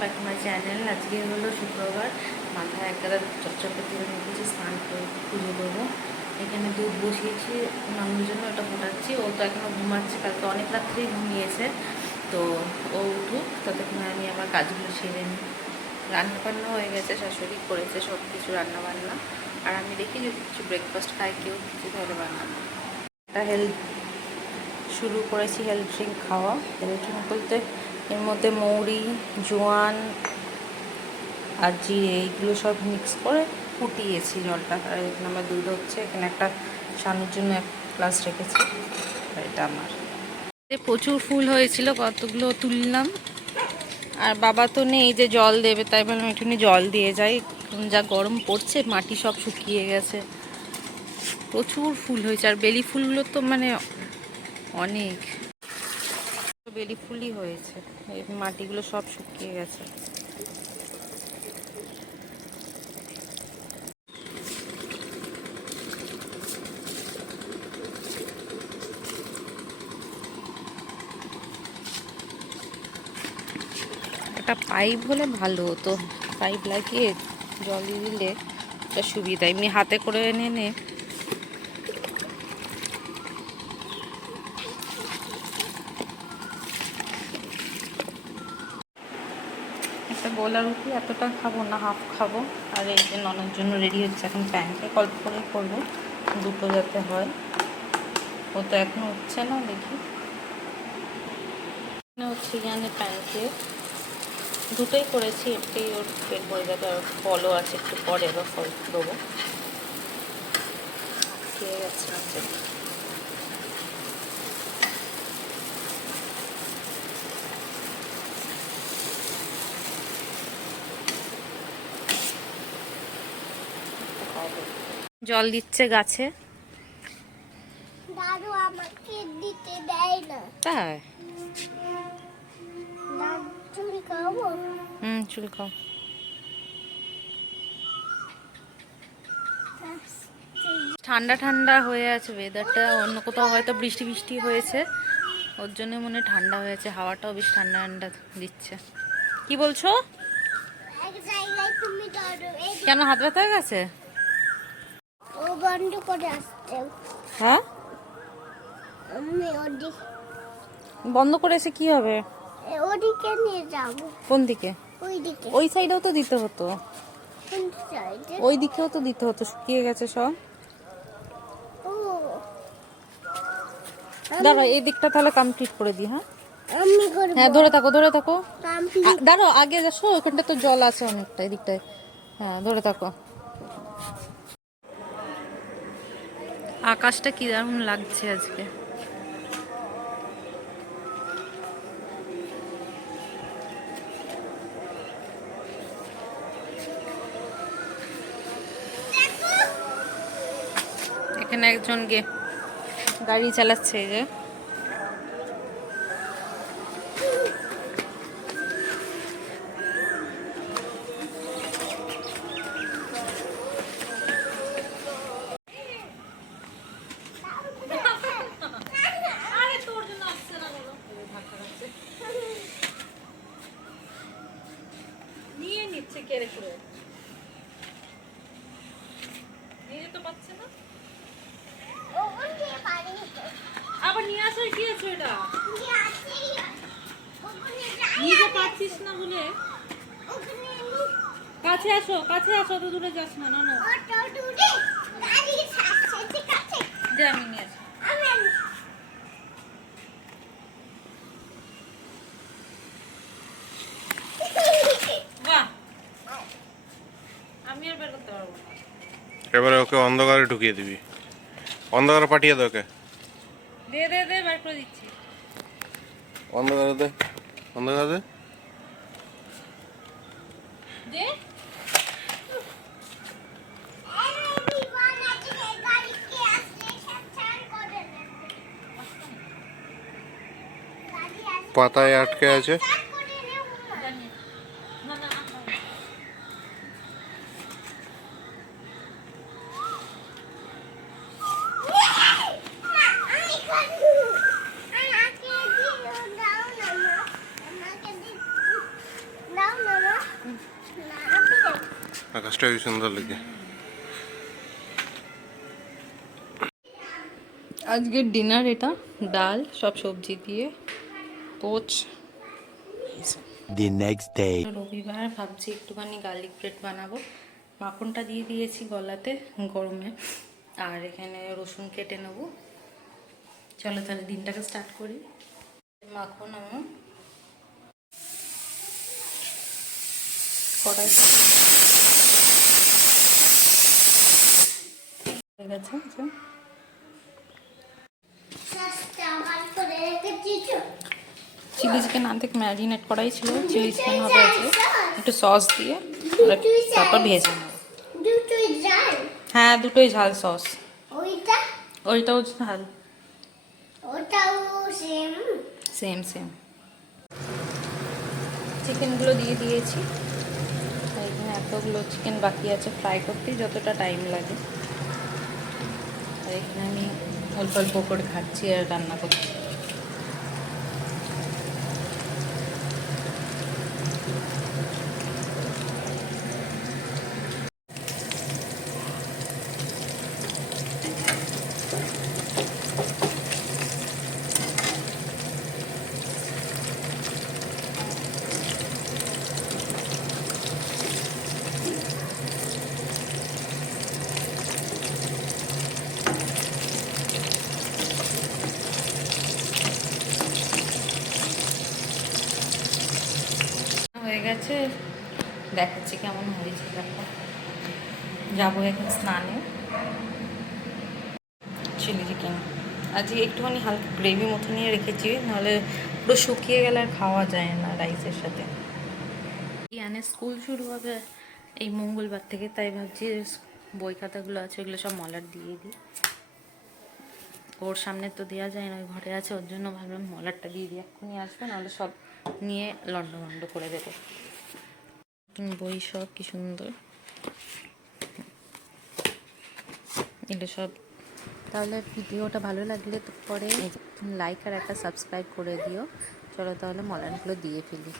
Back to my channel. আজকে হলো শুক্রবার, মাথায় একগাদা চচ্চড়ি তুলে নিয়েছি, স্নান করে পুজো দেবো। এখানে দুধ বসিয়েছি নানুর জন্য, ওটা ফোটাচ্ছি। ও তো এখনও ঘুমাচ্ছে, কালকে অনেক রাত্রেই ঘুমিয়েছে, তো ও উঠুক, ততক্ষণ আমি আমার কাজগুলো সেরে নিই। রান্নাবান্না হয়ে গেছে, শাশুড়ি করেছে সব কিছু রান্নাবান্না, আর আমি দেখি যদি কিছু ব্রেকফাস্ট খাই, কেউ কিছু তাহলে বানাবো। একটা শুরু করেছি হেলথ ড্রিঙ্ক খাওয়া। হেলথ ড্রিঙ্ক বলতে এর মধ্যে মৌরি, জোয়ান আর জিরে এইগুলো সব মিক্স করে ফুটিয়েছি জলটা। আর এখানে আমার দুধ হচ্ছে, এখানে একটা শানুর জন্য এক গ্লাস রেখেছি, আর এটা আমার। প্রচুর ফুল হয়েছিল, কতগুলো তুললাম। আর বাবা তো নেই যে জল দেবে, তাই ভাবলাম একটুখানি জল দিয়ে যাই। যা গরম পড়ছে, মাটি সব শুকিয়ে গেছে। প্রচুর ফুল হয়েছে, আর বেলি ফুলগুলো তো মানে অনেক বেলি ফুলই হয়েছে। এই মাটিগুলো সব শুকিয়ে গেছে। একটা পাইপ হলে ভালো হতো, পাইপ লাগিয়ে জল দিয়ে দিলে এটা সুবিধা। এমনি হাতে করে এনে এনে একটা গোলা রুটি এতটা খাবো না, হাফ খাবো। আর এই যে ননার জন্য রেডি হচ্ছে, এখন প্যানকেক অল্প করে করবো, দুটো যাতে হয়। ও তো এখনো হচ্ছে না, দেখি হচ্ছে এখানে প্যানকেক দুটোই করেছি, একটাই ওর পেট ভরে যাবে, আর ফলও আছে, একটু পরে এবার ফল দেবো। খেয়ে যাচ্ছে আছে। জল দিচ্ছে গাছে, দাদু আমাকে দিতে দেয় না। তাই চুরি খাবো? চুরি খাও। ঠান্ডা ঠান্ডা হয়ে আছে ওয়েদারটা, অন্য কোথাও হয়তো বৃষ্টি বৃষ্টি হয়েছে, ওর জন্য মনে ঠান্ডা হয়েছে। হাওয়াটাও বেশ ঠান্ডা ঠান্ডা দিচ্ছে। কি বলছো? কেন হাত ব্যথা হয়ে গেছে? ও বন্ধ করে আসছে। হ্যাঁ, আমি বন্ধ করে এসে কি হবে? ওদিকে নিয়ে যাবো। কোন দিকে? ওইদিকে। ওই সাইডেও তো দিতে হতো, কোন সাইডে? ওই দিকেও তো দিতে হতো, শুকিয়ে গেছে সব। ও দাঁড়াও, এই দিকটা তাহলে কমপ্লিট করে দিই। হ্যাঁ আমি করব। হ্যাঁ, ধরে থাকো ধরে থাকো। কমপ্লিট। দাঁড়াও, আগে যাসো, ওখানটা তো জল আছে অনেকটা, এদিকটায়। হ্যাঁ, ধরে থাকো। আকাশটা কি দারুণ লাগছে আজকে। এখানে একজন গাড়ি চালাচ্ছে, এই যে। নিয়ে নিচ্ছে কেড়ে করে, নিয়ে যেতে পারছে না। আবার নিয়ে আসো, কি আছে এটা? নিতে পারছিস না বলে কাছে আসো, কাছে আসো, তো দূরে যাস না। না না, দে আমি নিয়ে আসি। বাহ, আমি আর বের করতে পারবো না। এবারে ওকে অন্ধকারে ঢুকিয়ে দিবি, অন্ধকারে পাঠিয়ে দে ওকে। দে দে দে, বের করে দিচ্ছি। অন্ধকারে দে, অন্ধকারে দে। দে, পাতায় আটকে আছে। না না, দাও না। মাছটা কি সুন্দর লাগে। আজকের ডিনার এটা, ডাল সব সবজি দিয়ে, পোচ। The next day. রবিবার ভাবছি একটুখানি গার্লিক ব্রেড বানাবো। মাখনটা দিয়ে দিয়েছি গলাতে গরমে, আর এখানে রসুন কেটে নেবো। চলো তাহলে দিনটাকে স্টার্ট করি। মাখন আমার কড়াই হয়ে গেছে। সসটা বার করে রেখেছি তো। চিলি চিকেন আনতে ম্যারিনেট করাই ছিল, চিলি চিকেন হবে আছে একটু সস দিয়ে, আর তারপর ভেজে নেবো। দুটোই ঝাল। হ্যাঁ দুটোই ঝাল সস, ওইটা ওইটাও ঝাল, ওটাও সেম। Same same. চিকেনগুলো দিয়ে দিয়েছি, আর এখানে এতগুলো চিকেন বাকি আছে ফ্রাই করতেই যতটা টাইম লাগে। আর এখানে আমি অল্প অল্প করে খাচ্ছি আর রান্না করছি। হয়ে গেছে, দেখাচ্ছি কেমন হয়েছে। দেখো, যাবো এখন স্নানে। চিলি চিকেন আজকে একটুখানি হালকা গ্রেভি মতো নিয়ে রেখেছি, নাহলে পুরো শুকিয়ে গেলে আর খাওয়া যায় না রাইসের সাথে। ইয়ানের স্কুল শুরু হবে এই মঙ্গলবার থেকে, তাই ভাবছি বই খাতাগুলো আছে ওগুলো সব মলাট দিয়ে দিই। ওর সামনে তো দেওয়া যায় না, ওই ঘরে আছে, ওর জন্য ভাবলাম মলাটটা দিয়ে দিই, এক্ষুনি আসবে, নাহলে সব নিয়ে লন্ডভন্ড করে দেবো। বই সব কি সুন্দর, এগুলো সব। তাহলে ভিডিওটা ভালো লাগলে তো পরে লাইক আর একটা সাবস্ক্রাইব করে দিও। চলো তাহলে মলাটগুলো দিয়ে ফেলি।